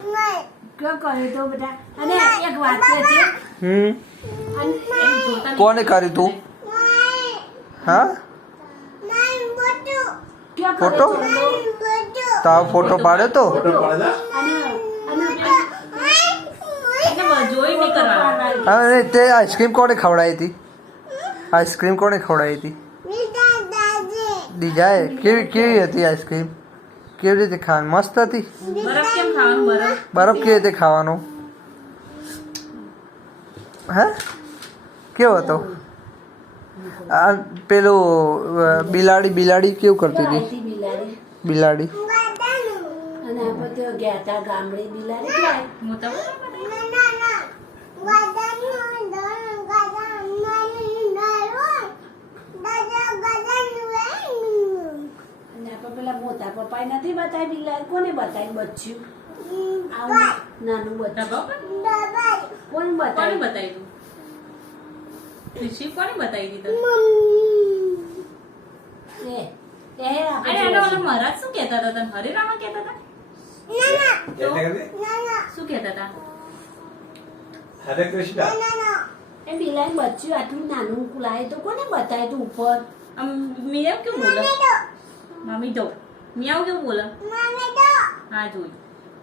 ક્યાં કરે તો બેટા અને એક વાત કે છે અને એમ જોતા કોને કર્યું તું હા ક્યાં કરે ફોટો? છે તારો ફોટો પાડ્યો તો અને જોઈ નહીં કરવાનું. અને તે આઈસ્ક્રીમ કોને ખવડાવી હતી આઈસ્ક્રીમ કોને ખવડાવી હતી દીજાએ કેવી કેવી હતી આઈસ્ક્રીમ કેવી રીતે ખાવાની મસ્ત હતી બરફ કેમ ખાવાનું? બરફ કેવી રીતે ખાવાનો હે કેવો હતો આ પેલું બિલાડી કેવું કરતી હતી આઈતી બિલાડી બિલાડી અને આપણે તો ગયા હતા ગામડે બિલાડી ક્યાં મોટા અને આપણે પેલા મોટા પપ્પાએ નથી બતાવી બિલાડી કોને બતાવી બચ્યું આવું નાનું બચ્ચું કોણ કોને બતાવી બતાવી તું? ખુશી કોને બતાવી દીધું? એ અરે આનો ઓલો મહારાજ શું કહેતા હતા તને? હરેરામા કહેતા હતા? શું કહેતા હતા? હરે કૃષ્ણ એ બિલાડી બચ્ચું આટલું નાનું લાય તો કોને બતાવી તું ઉપર આમ મિયાવ કેવું બોલે? મમ્મી દો. મિયાવ કેવું બોલે? હા જોઈ.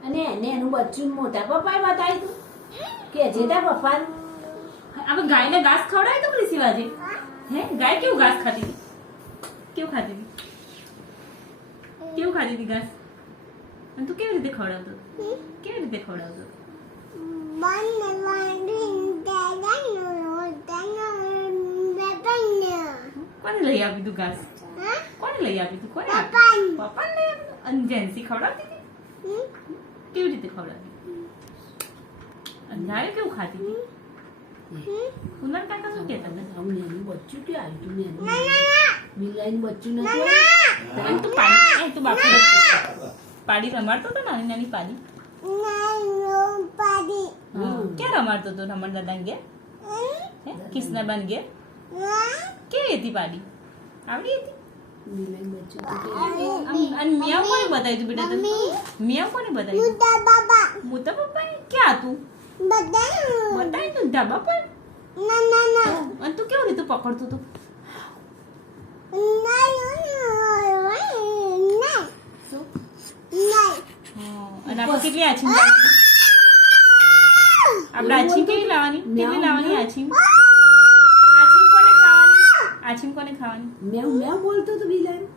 અને એને એનું બચ્ચું મોટા પપ્પાએ બતાવી તું કે જે તાર પપ્પા આપણે ગાયને ઘાસ ખવડાવી તો પેલી શિવાજી? હે ગાય કેવું ઘાસ ખાતી હતી? કેવું ખાતી હતી? કેવું ખાતી હતી ઘાસ? અને તું કેવી રીતે ખવડાવતો? કેવી રીતે ખવડાવતો? કોને લઈ આપી તું ઘાસ? કોને લઈ આપી તું? કોને આપી? પપ્પાને લઈ આપી તું? અને જેન્સી ખવડાવતી હતી? કેવી રીતે ખવડાવતી? અને ગાય કેવું ખાતી હતી? કુંદન કાકા શું કહેતા હતા? અમને એનું બચ્ચું ક્યાં આવ્યું તું ને બિલાડીનું બચ્ચું નથી આવ્યું? અને તું પાડી તું બાપુ પાડી રમાડતો હતો નાની નાની પાડી? ક્યાં રમાડતો હતો રમણ દાદા ઘેર? હે કિસનાબાન ઘેર? કેવી હતી પાડી? આવડી હતી? બિલાડીનું બચ્ચું તો અને મિયાવ કોને બતાવી તું બેટા તને? મિયાવ કોને બતાવી? મોટા પપ્પાએ? ક્યાં હતું? બતાવી તું ધાબા પર? અને તું કેવી રીતે પકડતો હતો? શું? અને આપણે કેટલી આછીમ લાવવાની? આપણે આછીમ કેવી લાવવાની? કેટલી લાવવાની આછીમ? આછીમ કોને ખાવાની? આછીમ કોને ખાવાની? મેં મેં બોલતો તો બિલાડી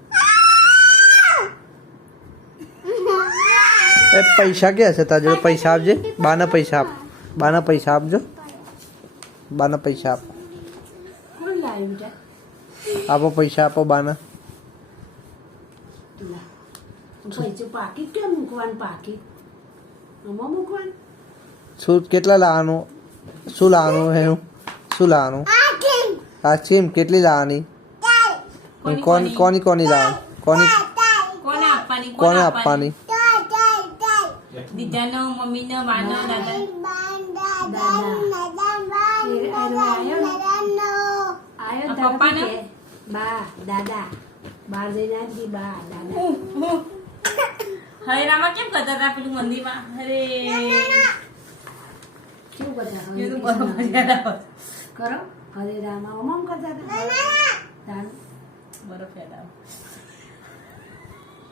એ પૈસા ક્યાં છે તારા જોડે પૈસા આપજે બાના પૈસા આપ બાના પૈસા આપજો બાના પૈસા આપ કોણ લાવ્યું છે આપો પૈસા આપો બાના પૈસા પાકીટ કેમ મૂકવાનું પાકીટ આમાં મૂકવાનું શું કેટલા લાવવાનું શું લાવવાનું એનું શું લાવવાનું આ ચીમ કેટલી લાવવાની કોની લાવવાની કોને આપવાની? કોને આપવાની દીદાનો, મમ્મીનો, માનો, દાદા? આયો પપ્પાને? બા દાદા બાર જઈને આવી બા દાદા હરે રામા કેમ કરતા હતા પેલું મંદિરમાં? હરે કેવું બધા એનું બરોબર યાદ આવે. કરો હરે રામા ઓમ કરતા હતા તારું બરફ યાદ આવે.